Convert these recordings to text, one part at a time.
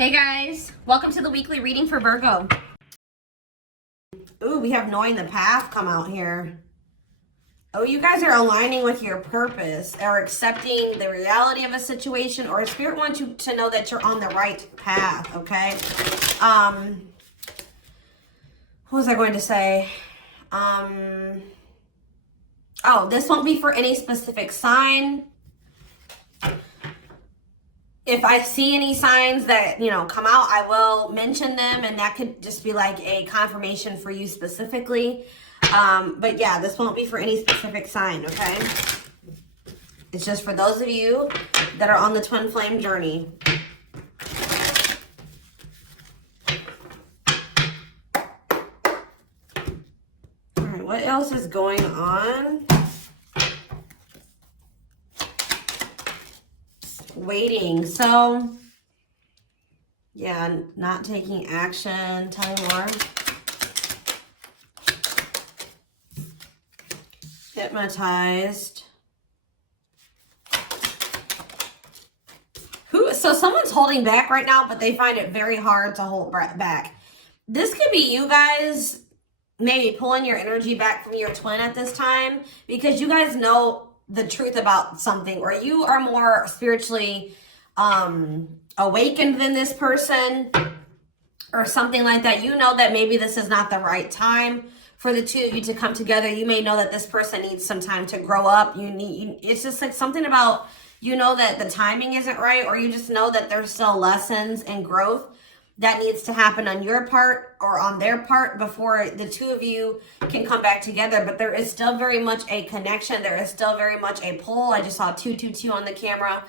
Hey guys, welcome to the weekly reading for Virgo. Ooh, we have knowing the path come out here. Oh, you guys are aligning with your purpose or accepting the reality of a situation, or Spirit wants you to know that you're on the right path, okay? What was I going to say? Oh, this won't be for any specific sign. If I see any signs that, come out, I will mention them, and that could just be like a confirmation for you specifically. But yeah, this won't be for any specific sign, okay? It's just for those of you that are on the twin flame journey. All right, what else is going on? Waiting. So, yeah, not taking action. Tell me more. Hypnotized. So someone's holding back right now, but they find it very hard to hold back. This could be you guys maybe pulling your energy back from your twin at this time because you guys know the truth about something, or you are more spiritually awakened than this person or something like that. You know that maybe this is not the right time for the two of you to come together. You may know that this person needs some time to grow up. It's just like something about, that the timing isn't right, or you just know that there's still lessons and growth that needs to happen on your part or on their part before the two of you can come back together. But there is still very much a connection. There is still very much a pull. I just saw 222 on the camera.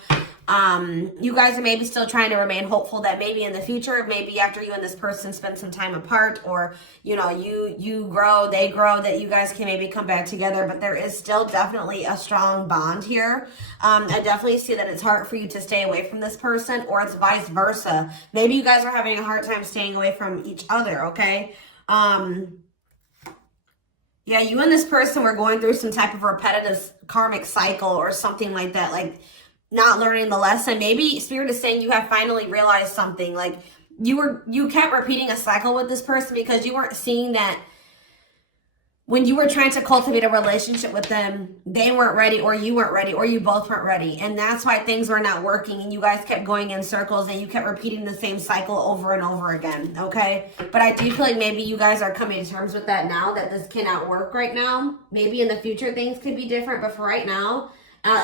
You guys are maybe still trying to remain hopeful that maybe in the future, maybe after you and this person spend some time apart, or, you grow, they grow, that you guys can maybe come back together. But there is still definitely a strong bond here. I definitely see that it's hard for you to stay away from this person, or it's vice versa. Maybe you guys are having a hard time staying away from each other, okay? Yeah, you and this person were going through some type of repetitive karmic cycle or something like that, like not learning the lesson. Maybe Spirit is saying you have finally realized something. Like you kept repeating a cycle with this person because you weren't seeing that when you were trying to cultivate a relationship with them, they weren't ready, or you weren't ready, or you both weren't ready. And that's why things were not working, and you guys kept going in circles, and you kept repeating the same cycle over and over again, okay? But I do feel like maybe you guys are coming to terms with that now, that this cannot work right now. Maybe in the future things could be different, but for right now,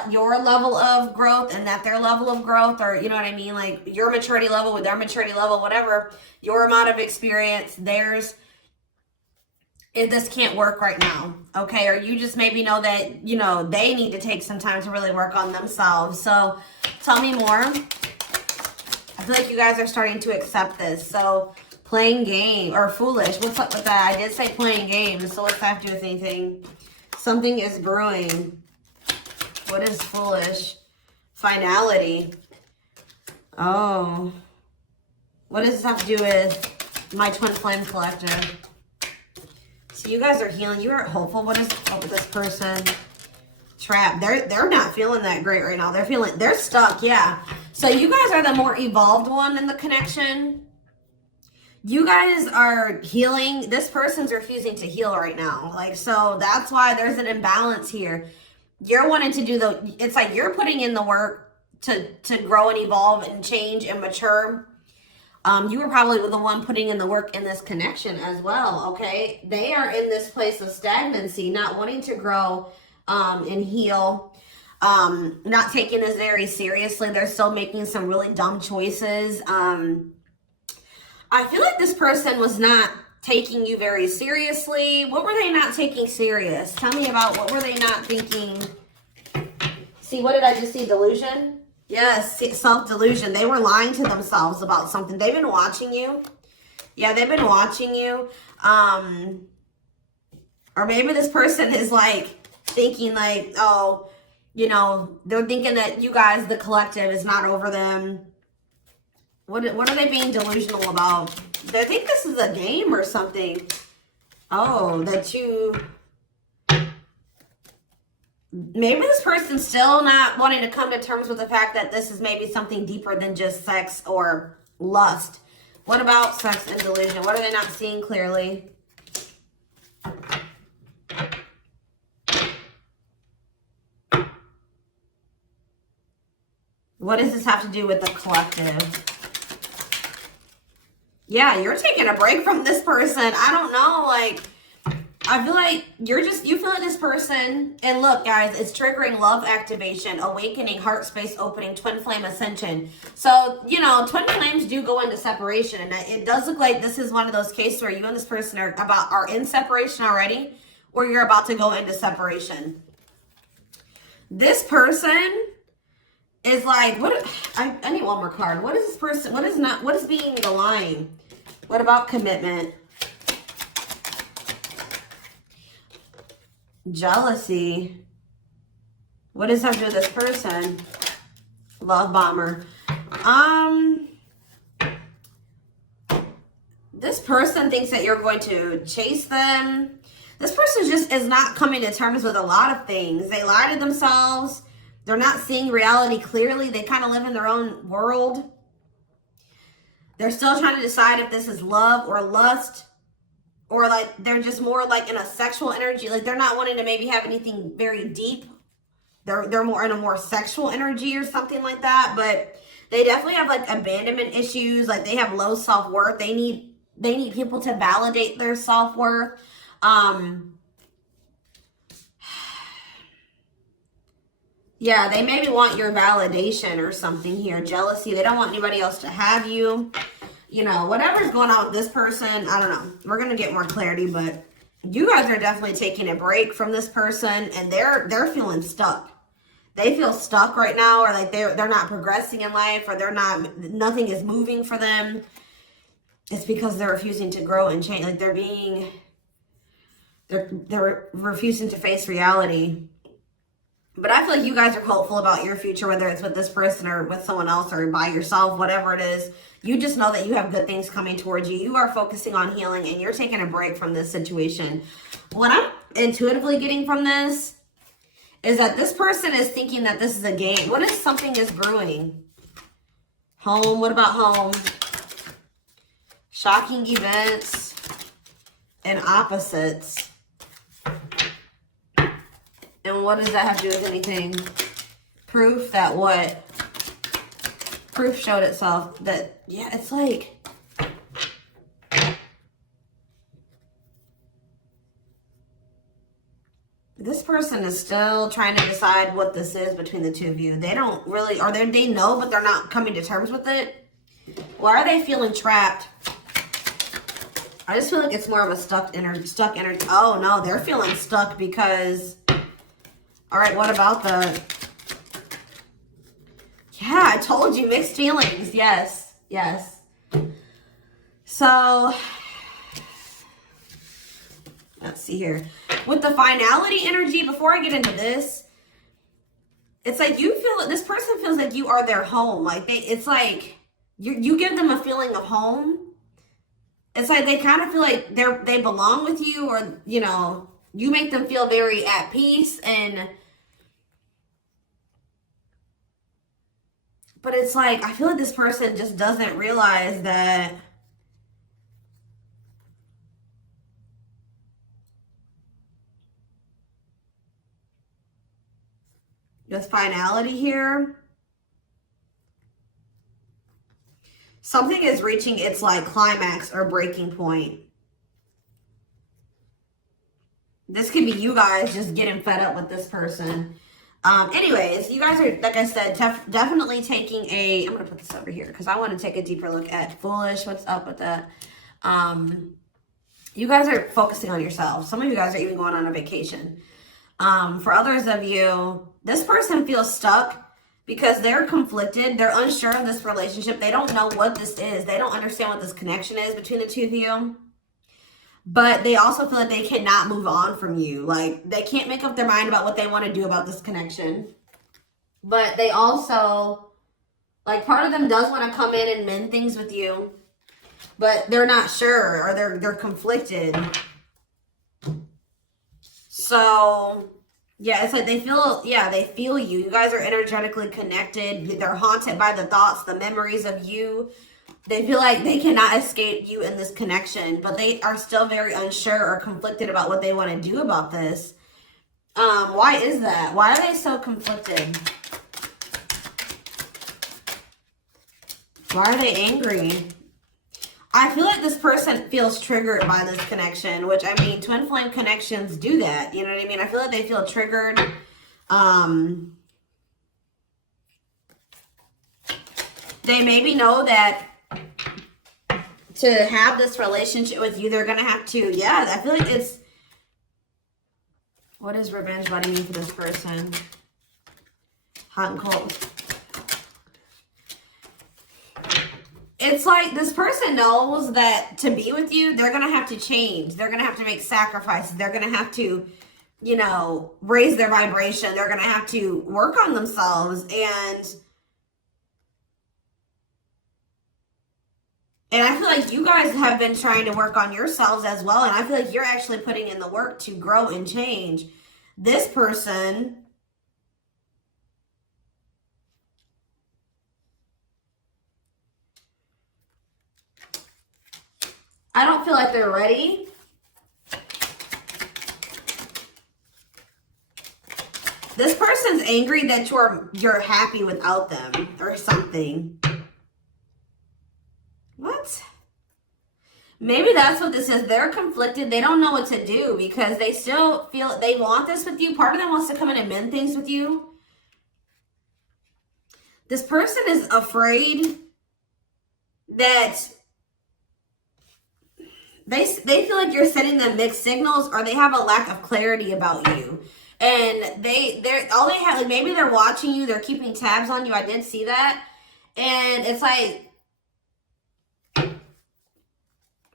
your level of growth and that their level of growth, or you know what I mean, like your maturity level with their maturity level, whatever, your amount of experience, theirs, this can't work right now, okay? Or you just maybe know that, they need to take some time to really work on themselves. So tell me more. I feel like you guys are starting to accept this. So playing game or foolish, what's up with that? I did say playing games, so what's that have to do with anything? Something is brewing. What is foolish? Finality. Oh. What does this have to do with my twin flame collective? So you guys are healing. You are hopeful. What is up with this person? Trapped. They're not feeling that great right now. They're stuck, yeah. So you guys are the more evolved one in the connection. You guys are healing. This person's refusing to heal right now. So that's why there's an imbalance here. You're wanting to do it's like you're putting in the work to grow and evolve and change and mature. You were probably the one putting in the work in this connection as well, okay? They are in this place of stagnancy, not wanting to grow and heal, not taking this very seriously. They're still making some really dumb choices. I feel like this person was not taking you very seriously. What were they not taking serious? Tell me about what were they not thinking? See, what did I just see? Delusion? Yes, self-delusion. They were lying to themselves about something. They've been watching you. Yeah, they've been watching you. Or maybe this person is thinking oh, they're thinking that you guys, the collective, is not over them. What are they being delusional about? They think this is a game or something. Oh, that you... Maybe this person's still not wanting to come to terms with the fact that this is maybe something deeper than just sex or Lust. What about sex and delusion? What are they not seeing clearly? What does this have to do with the collective? Yeah, you're taking a break from this person. I don't know, like, I feel like you feel like this person, and look, guys, it's triggering love activation, awakening, heart space opening, twin flame ascension. So, you know, twin flames do go into separation, and it does look like this is one of those cases where you and this person are in separation already, or you're about to go into separation. This person is like, I need one more card. What is this person, what is being the line? What about commitment? Jealousy. What does that do with this person? Love bomber. This person thinks that you're going to chase them. This person just is not coming to terms with a lot of things. They lie to themselves. They're not seeing reality clearly. They kind of live in their own world. They're still trying to decide if this is love or lust. Or like they're just more like in a sexual energy. Like they're not wanting to maybe have anything very deep. They're more in a more sexual energy or something like that. But they definitely have like abandonment issues. Like they have low self-worth. They need people to validate their self-worth. Yeah, they maybe want your validation or something here. Jealousy. They don't want anybody else to have you. You know, whatever's going on with this person, I don't know. We're going to get more clarity, but you guys are definitely taking a break from this person, and they're feeling stuck. They feel stuck right now, or like they're not progressing in life, or nothing is moving for them. It's because they're refusing to grow and change. Like they're refusing to face reality. But I feel like you guys are hopeful about your future, whether it's with this person or with someone else or by yourself, whatever it is. You just know that you have good things coming towards you. You are focusing on healing, and you're taking a break from this situation. What I'm intuitively getting from this is that this person is thinking that this is a game. What if something is brewing? Home. What about home? Shocking events and opposites. And what does that have to do with anything? Proof that what? Proof showed itself that, yeah, it's like, this person is still trying to decide what this is between the two of you. They don't really, or they know, but they're not coming to terms with it. Why are they feeling trapped? I just feel like it's more of a stuck energy. Oh no, they're feeling stuck because, all right, what about the, yeah, I told you, mixed feelings. Yes, yes. So, let's see here. With the finality energy, before I get into this, it's like you feel that this person feels like you are their home. Like it's like you give them a feeling of home. It's like they kind of feel like they belong with you, or you know, you make them feel very at peace. And but it's like I feel like this person just doesn't realize that this finality here, something is reaching its like climax or breaking point. This could be you guys just getting fed up with this person. Anyways, you guys are, like I said, definitely taking a, I'm going to put this over here because I want to take a deeper look at foolish. What's up with that? You guys are focusing on yourself. Some of you guys are even going on a vacation. For others of you, this person feels stuck because they're conflicted. They're unsure of this relationship. They don't know what this is. They don't understand what this connection is between the two of you. But they also feel like they cannot move on from you. Like, they can't make up their mind about what they want to do about this connection. But they also, like, part of them does want to come in and mend things with you. But they're not sure, or they're conflicted. So, yeah, it's like they feel you. You guys are energetically connected. They're haunted by the thoughts, the memories of you They feel like they cannot escape you in this connection, but they are still very unsure or conflicted about what they want to do about this. Why is that? Why are they so conflicted? Why are they angry? I feel like this person feels triggered by this connection, which, I mean, twin flame connections do that. You know what I mean? I feel like they feel triggered. They maybe know that to have this relationship with you, they're going to have to, yeah, I feel like it's, what does revenge buddy mean for this person? Hot and cold. It's like this person knows that to be with you, they're going to have to change. They're going to have to make sacrifices. They're going to have to, you know, raise their vibration. They're going to have to work on themselves. And I feel like you guys have been trying to work on yourselves as well. And I feel like you're actually putting in the work to grow and change. This person, I don't feel like they're ready. This person's angry that you're happy without them or something. What? Maybe that's what this is. They're conflicted. They don't know what to do because they still feel they want this with you. Part of them wants to come in and mend things with you. This person is afraid that they feel like you're sending them mixed signals, or they have a lack of clarity about you. And they're all they have, like, maybe they're watching you, they're keeping tabs on you. I did see that. And it's like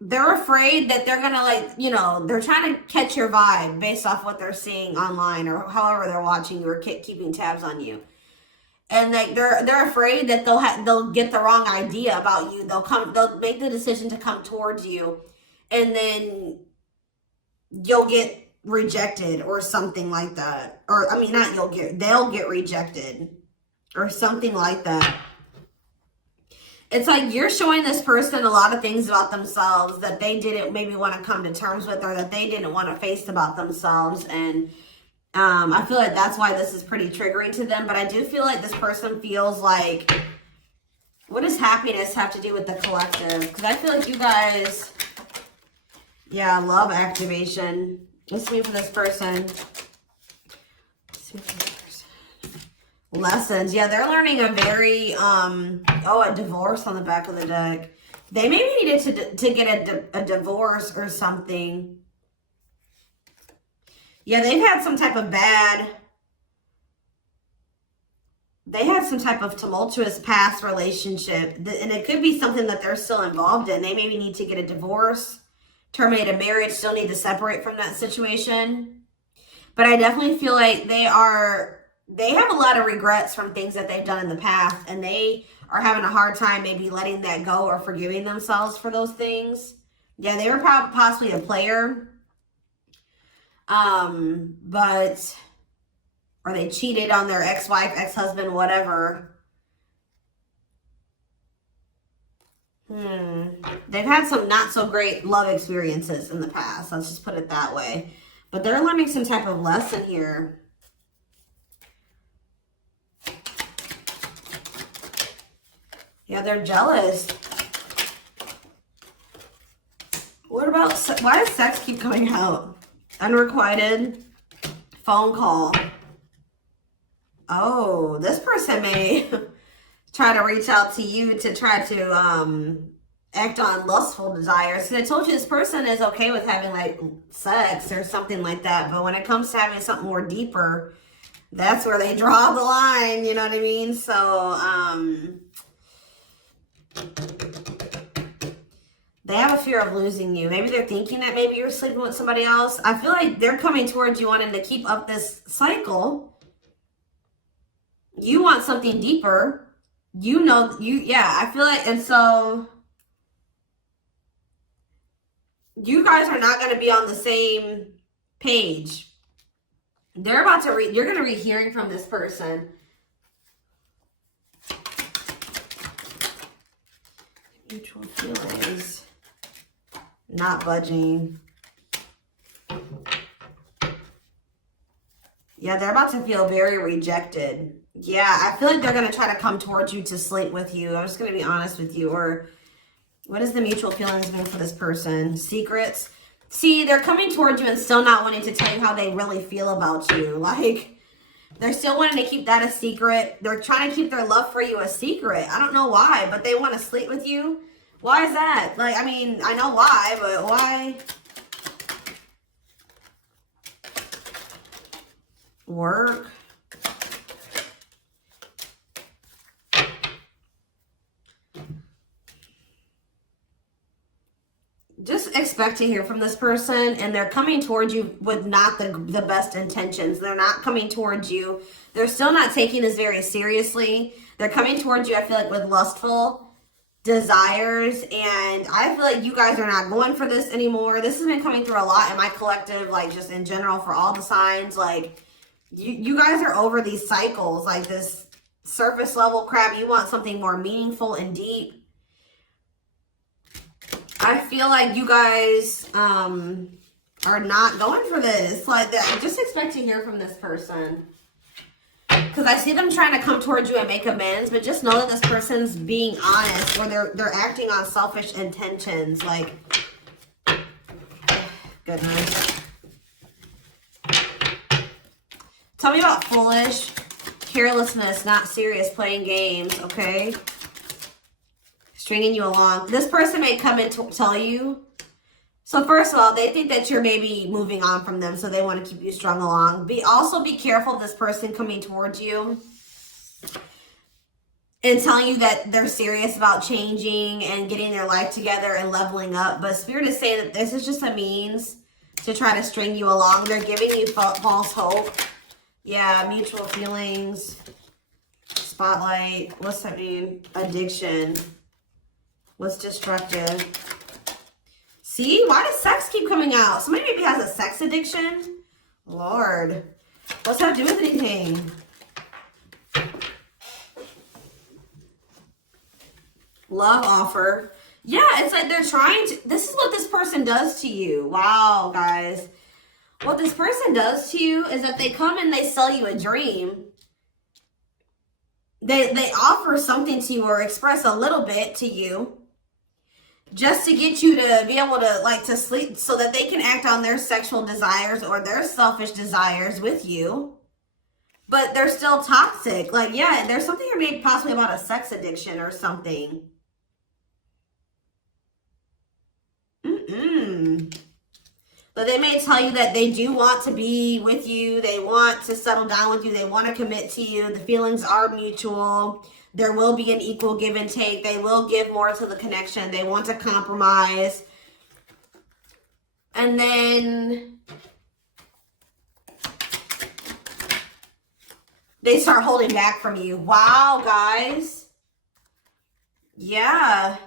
they're afraid that they're gonna, like, you know, they're trying to catch your vibe based off what they're seeing online or however they're watching you or keeping tabs on you. And like they're afraid that they'll get the wrong idea about you. They'll make the decision to come towards you, and then you'll get rejected or something like that. Or I mean, they'll get rejected or something like that. It's like you're showing this person a lot of things about themselves that they didn't maybe want to come to terms with, or that they didn't want to face about themselves. And I feel like that's why this is pretty triggering to them. But I do feel like this person feels like, what does happiness have to do with the collective? Because I feel like you guys, yeah, love activation. Let's see for this person. Lessons. Yeah, they're learning a very, a divorce on the back of the deck. They maybe needed to get a divorce or something. Yeah, they had some type of tumultuous past relationship. And it could be something that they're still involved in. They maybe need to get a divorce, terminate a marriage, still need to separate from that situation. But I definitely feel like they have a lot of regrets from things that they've done in the past, and they are having a hard time maybe letting that go or forgiving themselves for those things. Yeah, they were possibly a player. Or they cheated on their ex-wife, ex-husband, whatever. They've had some not so great love experiences in the past. Let's just put it that way. But they're learning some type of lesson here. Yeah, they're jealous. What about, why does sex keep coming out? Unrequited phone call. Oh, this person may try to reach out to you to try to act on lustful desires. So I told you this person is okay with having like sex or something like that. But when it comes to having something more deeper, that's where they draw the line. You know what I mean? So, they have a fear of losing you. Maybe they're thinking that maybe you're sleeping with somebody else. I feel like they're coming towards you wanting to keep up this cycle. You want something deeper. I feel like, and so you guys are not going to be on the same page. You're going to be hearing from this person. Mutual feelings. Not budging. Yeah, they're about to feel very rejected. Yeah, I feel like they're going to try to come towards you to sleep with you. I'm just going to be honest with you. Or what is the mutual feelings mean for this person? Secrets. See, they're coming towards you and still not wanting to tell you how they really feel about you. Like, they're still wanting to keep that a secret. They're trying to keep their love for you a secret. I don't know why, but they want to sleep with you. Why is that? Like, I mean, I know why, but why? Work. Just expect to hear from this person, and they're coming towards you with not the best intentions. They're not coming towards you. They're still not taking this very seriously. They're coming towards you, I feel like, with lustful desires, and I feel like you guys are not going for this anymore. This has been coming through a lot in my collective, like just in general for all the signs. Like you guys are over these cycles, like this surface level crap. You want something more meaningful and deep. I feel like you guys are not going for this. Like, just expect to hear from this person. Because I see them trying to come towards you and make amends, but just know that this person's being honest, or they're acting on selfish intentions. Like, goodness. Tell me about foolish, carelessness, not serious, playing games, okay? Stringing you along. This person may come and tell you. So first of all, they think that you're maybe moving on from them, so they want to keep you strung along. Also be careful of this person coming towards you and telling you that they're serious about changing and getting their life together and leveling up. But Spirit is saying that this is just a means to try to string you along. They're giving you false hope. Yeah, mutual feelings. Spotlight. What's that mean? Addiction. What's destructive? See? Why does sex keep coming out? Somebody maybe has a sex addiction? Lord. What's that do with anything? Love offer. Yeah, it's like they're trying to... This is what this person does to you. Wow, guys. What this person does to you is that they come and they sell you a dream. They offer something to you or express a little bit to you, just to get you to be able to, like, to sleep so that they can act on their sexual desires or their selfish desires with you. But they're still toxic. Like, yeah, there's something here maybe possibly about a sex addiction or something. But they may tell you that they do want to be with you. They want to settle down with you. They want to commit to you. The feelings are mutual. There will be an equal give and take. They will give more to the connection. They want to compromise. And then they start holding back from you. Wow, guys. Yeah.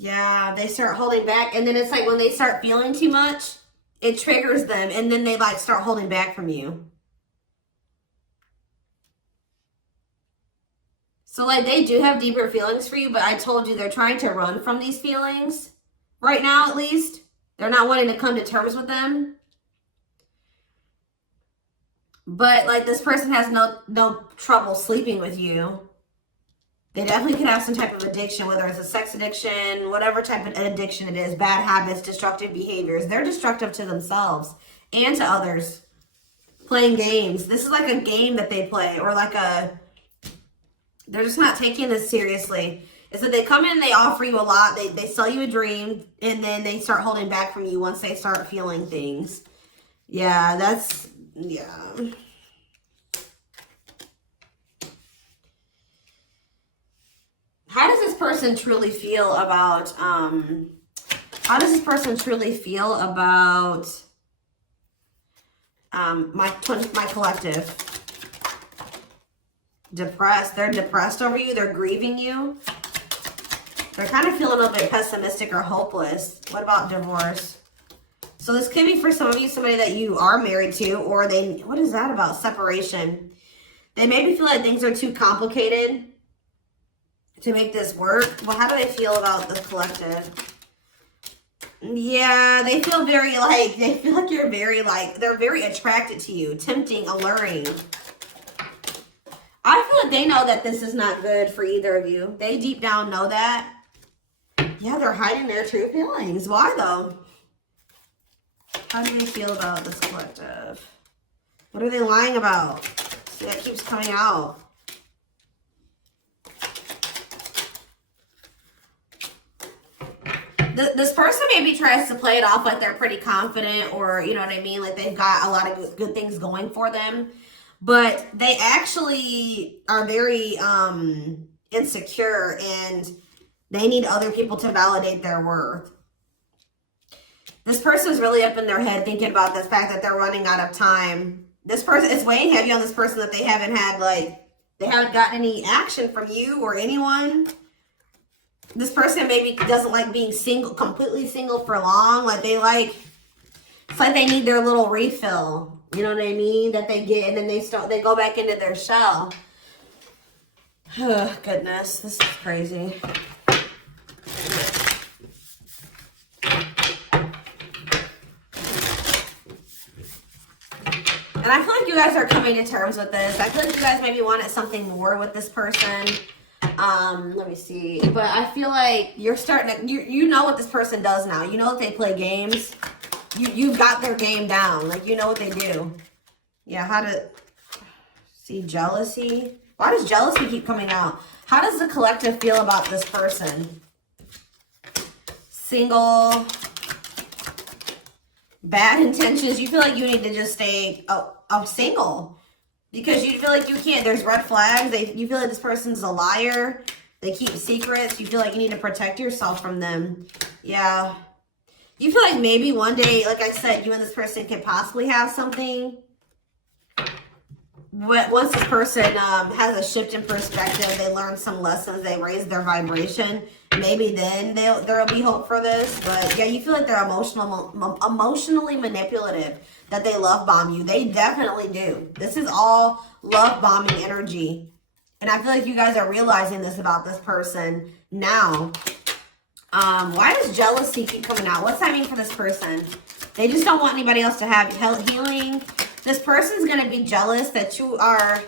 Yeah, they start holding back. And then it's like when they start feeling too much, it triggers them. And then they like start holding back from you. So like they do have deeper feelings for you, but I told you they're trying to run from these feelings. Right now, at least. They're not wanting to come to terms with them. But like this person has no trouble sleeping with you. They definitely could have some type of addiction, whether it's a sex addiction, whatever type of addiction it is, bad habits, destructive behaviors. They're destructive to themselves and to others. Playing games. This is like a game that they play, or like they're just not taking this seriously. It's that they come in, they offer you a lot, they sell you a dream, and then they start holding back from you once they start feeling things. Yeah, yeah. How does this person truly feel about, my collective? Depressed. They're depressed over you. They're grieving you. They're kind of feeling a little bit pessimistic or hopeless. What about divorce? So this could be for some of you, somebody that you are married to, or what is that about? Separation. They maybe feel like things are too complicated. to make this work. Well, how do they feel about the collective? Yeah, they feel very like, they feel like you're very like, they're very attracted to you, tempting, alluring. I feel like they know that this is not good for either of you. They deep down know that. Yeah, they're hiding their true feelings. Why though? How do they feel about this collective? What are they lying about? See, that keeps coming out. This person maybe tries to play it off like they're pretty confident, or you know what I mean, like they've got a lot of good things going for them, but they actually are very insecure and they need other people to validate their worth. This person is really up in their head thinking about the fact that they're running out of time. This person is weighing heavy on this person that they haven't had, like, they haven't gotten any action from you or anyone. This person maybe doesn't like being single, completely single for long. Like they like, it's like they need their little refill. You know what I mean? That they get, and then they go back into their shell. Oh, goodness, this is crazy. And I feel like you guys are coming to terms with this. I feel like you guys maybe wanted something more with this person. Let me see. But I feel like you're starting to, you know what this person does now. You know that they play games. You've got their game down. Like, you know what they do. Yeah, how to see jealousy. Why does jealousy keep coming out? How does the collective feel about this person? Single. Bad intentions. You feel like you need to just stay single. Because you feel like you can't, there's red flags. You feel like this person's a liar. They keep secrets. You feel like you need to protect yourself from them. Yeah. You feel like maybe one day, like I said, you and this person could possibly have something. But once this person has a shift in perspective, they learn some lessons, they raise their vibration, maybe then there'll be hope for this. But yeah, you feel like they're emotionally manipulative, that they love bomb you. They definitely do. This is all love bombing energy. And I feel like you guys are realizing this about this person now. Why does jealousy keep coming out? What's that mean for this person? They just don't want anybody else to have healing. This person's going to be jealous that you are...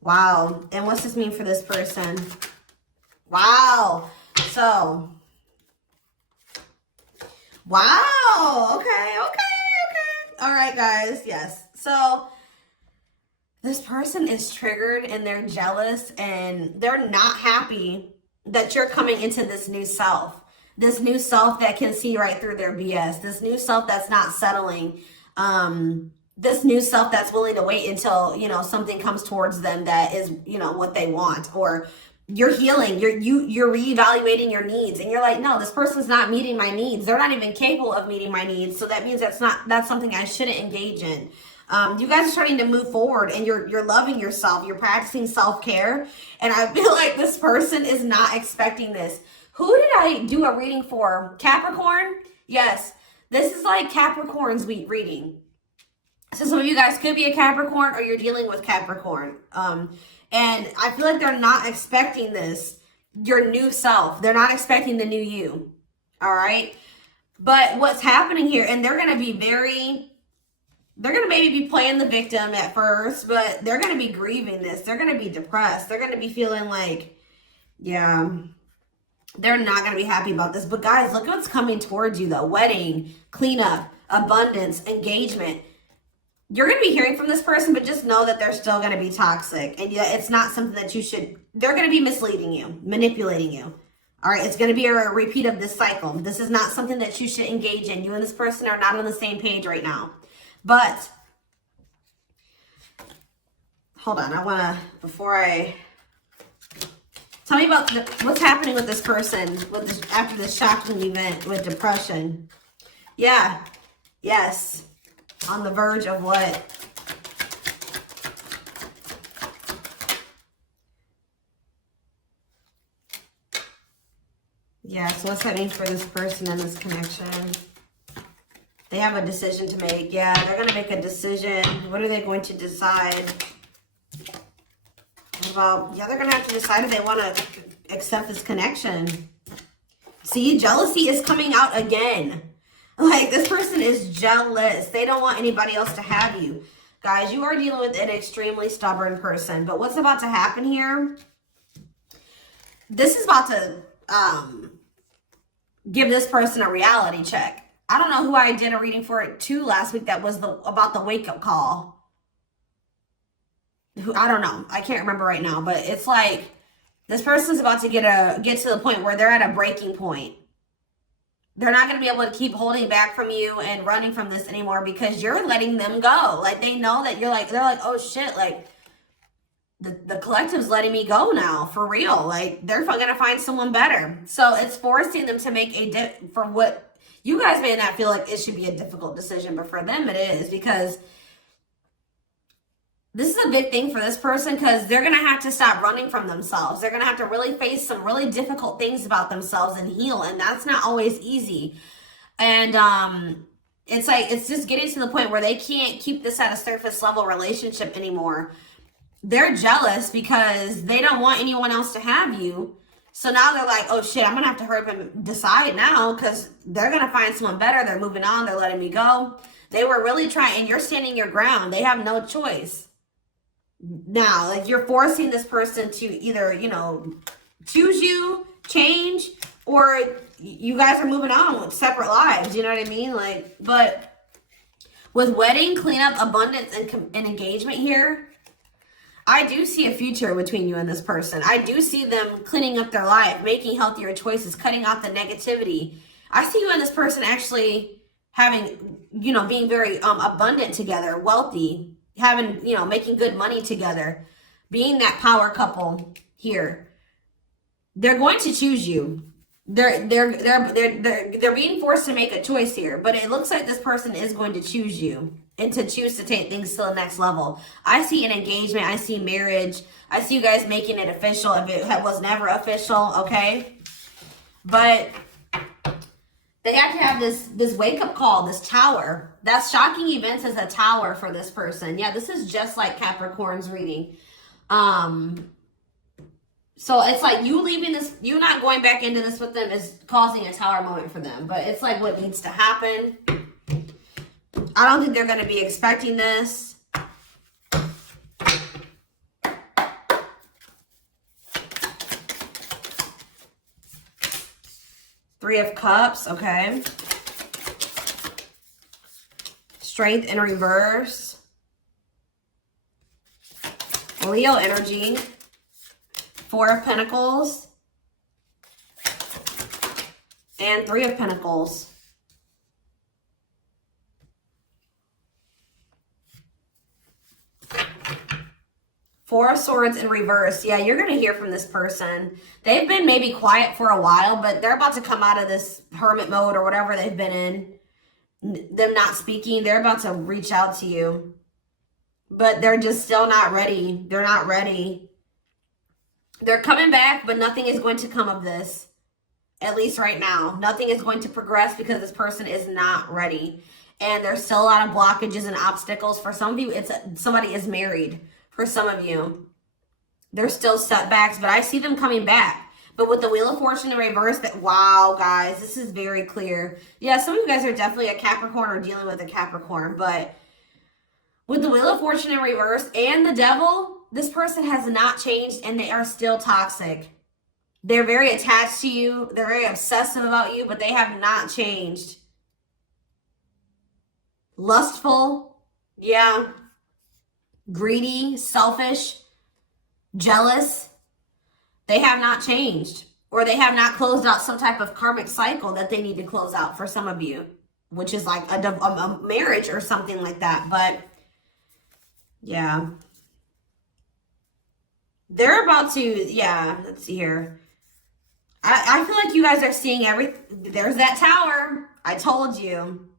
Wow. And what's this mean for this person? Wow. So... Wow. Okay. All right, guys. Yes. So this person is triggered and they're jealous and they're not happy that you're coming into this new self. This new self that can see right through their BS. This new self that's not settling. This new self that's willing to wait until, you know, something comes towards them that is, you know, what they want. Or you're healing, you're reevaluating your needs, and you're like, no, this person's not meeting my needs. They're not even capable of meeting my needs. So that means that's something I shouldn't engage in. You guys are starting to move forward, and you're loving yourself. You're practicing self-care, and I feel like this person is not expecting this. Who did I do a reading for? Capricorn? Yes, this is like Capricorn's reading. So some of you guys could be a Capricorn, or you're dealing with Capricorn. And I feel like they're not expecting this, your new self. They're not expecting the new you. All right. But what's happening here, and they're going to be they're going to maybe be playing the victim at first, but they're going to be grieving this. They're going to be depressed. They're going to be feeling like, yeah, they're not going to be happy about this. But guys, look what's coming towards you though. Wedding, cleanup, abundance, engagement. You're going to be hearing from this person, but just know that they're still going to be toxic. And yeah, it's not something that you should, they're going to be misleading you, manipulating you. All right, it's going to be a repeat of this cycle. This is not something that you should engage in. You and this person are not on the same page right now. But, hold on, I want to, before I, tell me about what's happening with this person after this shocking event with depression. Yeah, yes. On the verge of what? Yeah, so what's that mean for this person and this connection? They have a decision to make. Yeah, they're going to make a decision. What are they going to decide? About, yeah, they're going to have to decide if they want to accept this connection. See, jealousy is coming out again. Like, this person is jealous. They don't want anybody else to have you. Guys, you are dealing with an extremely stubborn person. But what's about to happen here? This is about to give this person a reality check. I don't know who I did a reading for it too last week that was about the wake-up call. I don't know. I can't remember right now. But it's like this person's about to get to the point where they're at a breaking point. They're not going to be able to keep holding back from you and running from this anymore because you're letting them go. Like, they know that you're like, they're like, oh shit, like, the collective's letting me go now, for real. Like, they're going to find someone better. So it's forcing them to make for what you guys may not feel like it should be a difficult decision, but for them it is, because this is a big thing for this person, because they're going to have to stop running from themselves. They're going to have to really face some really difficult things about themselves and heal. And that's not always easy. And it's like, it's just getting to the point where they can't keep this at a surface level relationship anymore. They're jealous because they don't want anyone else to have you. So now they're like, oh shit, I'm going to have to hurry up and decide now, because they're going to find someone better. They're moving on. They're letting me go. They were really trying, and you're standing your ground. They have no choice. Now, like, you're forcing this person to either, you know, choose you, change, or you guys are moving on with separate lives. You know what I mean? Like, but with wedding, cleanup, abundance, and engagement here, I do see a future between you and this person. I do see them cleaning up their life, making healthier choices, cutting out the negativity. I see you and this person actually having, you know, being very abundant together, wealthy, having, you know, making good money together, being that power couple here. They're going to choose you. They're being forced to make a choice here, but it looks like this person is going to choose you and to choose to take things to the next level. I see an engagement. I see marriage. I see you guys making it official if it was never official, okay? But they have to have this wake-up call, this tower. That's shocking events as a tower for this person. Yeah, this is just like Capricorn's reading. So it's like you leaving this, you not going back into this with them is causing a tower moment for them. But it's like what needs to happen. I don't think they're going to be expecting this. Three of Cups, okay. Strength in reverse. Leo energy. Four of Pentacles. And Three of Pentacles. Four of Swords in reverse. Yeah, you're going to hear from this person. They've been maybe quiet for a while, but they're about to come out of this hermit mode or whatever they've been in. Them not speaking. They're about to reach out to you. But they're just still not ready. They're not ready. They're coming back, but nothing is going to come of this. At least right now. Nothing is going to progress because this person is not ready. And there's still a lot of blockages and obstacles. For some of you, somebody is married. For some of you, there's still setbacks, but I see them coming back. But with the Wheel of Fortune in reverse, wow, guys, this is very clear. Yeah, some of you guys are definitely a Capricorn or dealing with a Capricorn, but with the Wheel of Fortune in reverse and the Devil, this person has not changed and they are still toxic. They're very attached to you. They're very obsessive about you, but they have not changed. Lustful, yeah. Greedy, selfish, jealous. They have not changed, or they have not closed out some type of karmic cycle that they need to close out for some of you, which is like a marriage or something like that. But yeah, they're about to, yeah, let's see here. I feel like you guys are seeing everything. There's that tower. I told you.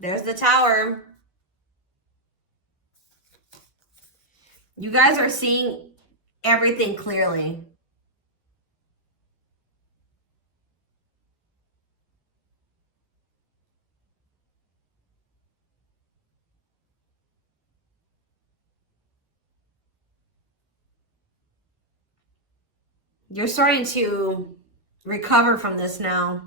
There's the tower. You guys are seeing everything clearly. You're starting to recover from this now.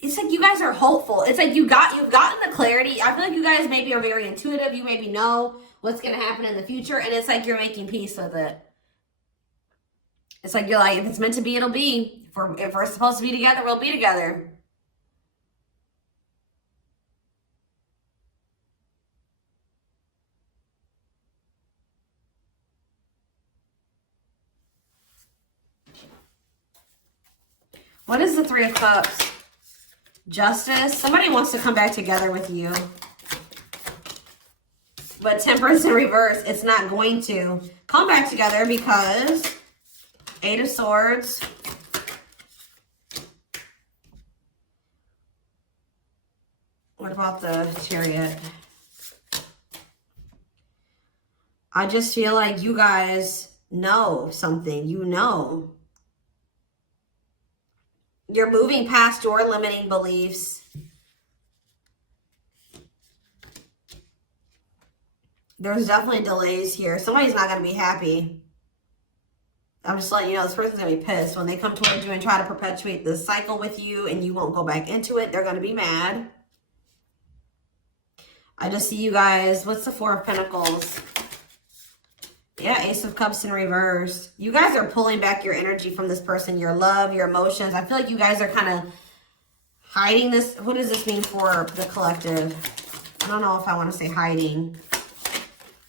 It's like you guys are hopeful. It's like you've gotten the clarity. I feel like you guys maybe are very intuitive. You maybe know what's going to happen in the future. And it's like you're making peace with it. It's like you're like, if it's meant to be, it'll be. If we're supposed to be together, we'll be together. What is the Three of Cups? Justice. Somebody wants to come back together with you. But Temperance in reverse, it's not going to come back together because Eight of Swords. What about the Chariot? I just feel like you guys know something. You know. You're moving past your limiting beliefs. There's definitely delays here. Somebody's not going to be happy. I'm just letting you know this person's going to be pissed. When they come towards you and try to perpetuate this cycle with you and you won't go back into it, they're going to be mad. I just see you guys. What's the Four of Pentacles? Yeah, Ace of Cups in reverse. You guys are pulling back your energy from this person, your love, your emotions. I feel like you guys are kind of hiding this. What does this mean for the collective? I don't know if I want to say hiding.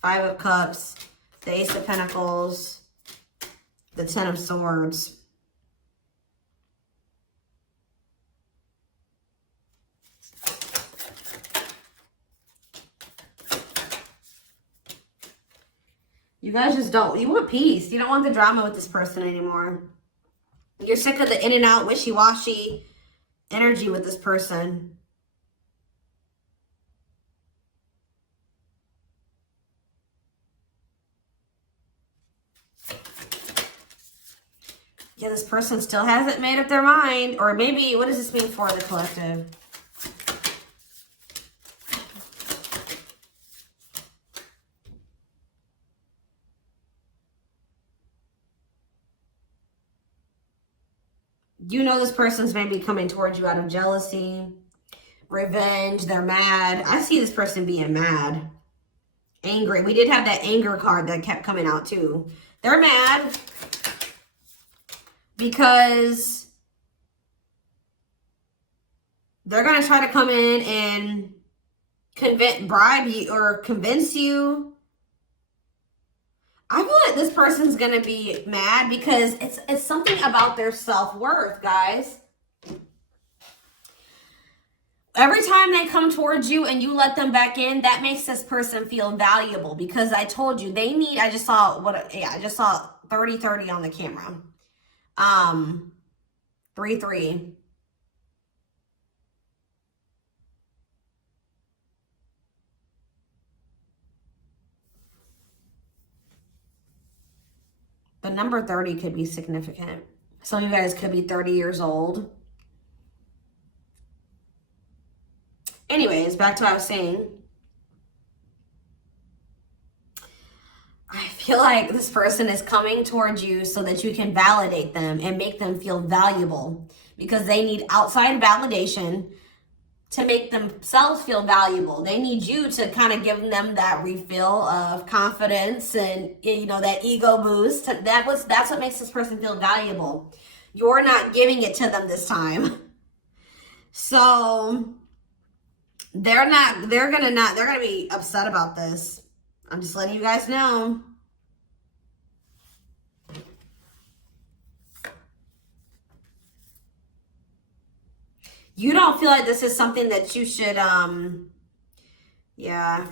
Five of Cups, the Ace of Pentacles, the Ten of Swords. You guys just don't, you want peace. You don't want the drama with this person anymore. You're sick of the in and out, wishy-washy energy with this person. Yeah, this person still hasn't made up their mind. Or maybe, what does this mean for the collective? You know this person's maybe coming towards you out of jealousy, revenge, they're mad. I see this person being mad, angry. We did have that anger card that kept coming out too. They're mad because they're going to try to come in and bribe you or convince you. I feel like this person's going to be mad because it's something about their self-worth, guys. Every time they come towards you and you let them back in, that makes this person feel valuable because I told you they need, I just saw 30-30 on the camera. 3-3. The number 30 could be significant. Some of you guys could be 30 years old. Anyways, back to what I was saying. I feel like this person is coming towards you so that you can validate them and make them feel valuable because they need outside validation to make themselves feel valuable. They need you to kind of give them that refill of confidence and, you know, that ego boost. That's what makes this person feel valuable. You're not giving it to them this time. So they're gonna be upset about this. I'm just letting you guys know. You don't feel like this is something that you should, yeah.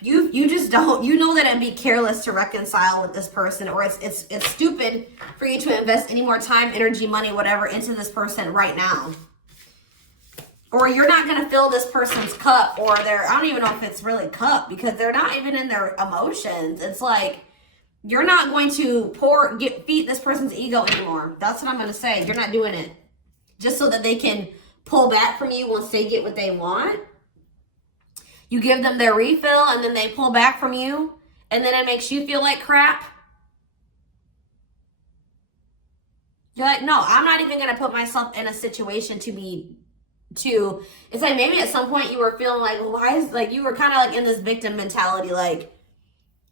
You just don't, you know that it'd be careless to reconcile with this person, or it's stupid for you to invest any more time, energy, money, whatever, into this person right now. Or you're not going to fill this person's cup, or I don't even know if it's really cup, because they're not even in their emotions. It's like, you're not going to feed this person's ego anymore. That's what I'm going to say. You're not doing it. Just so that they can pull back from you once they get what they want. You give them their refill and then they pull back from you. And then it makes you feel like crap. You're like, no, I'm not even gonna put myself in a situation to it's like maybe at some point you were feeling like, well, why is, like, you were kind of like in this victim mentality, like,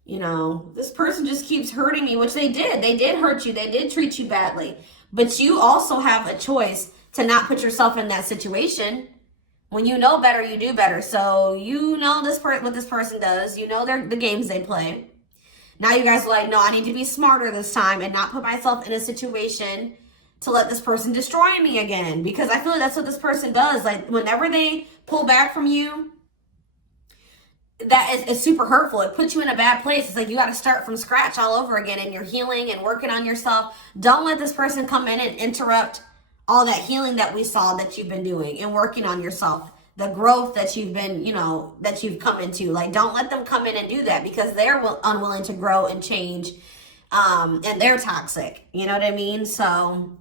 you know, this person just keeps hurting me, which they did hurt you, they did treat you badly, but you also have a choice to not put yourself in that situation. When you know better, you do better. So you know what this person does, you know the games they play. Now you guys are like, no, I need to be smarter this time and not put myself in a situation to let this person destroy me again. Because I feel like that's what this person does. Like, whenever they pull back from you, that is super hurtful. It puts you in a bad place. It's like you got to start from scratch all over again, and you're healing and working on yourself. Don't let this person come in and interrupt all that healing that we saw that you've been doing and working on yourself. The growth that you've been, you know, that you've come into. Like, don't let them come in and do that, because they're unwilling to grow and change, and they're toxic. You know what I mean? So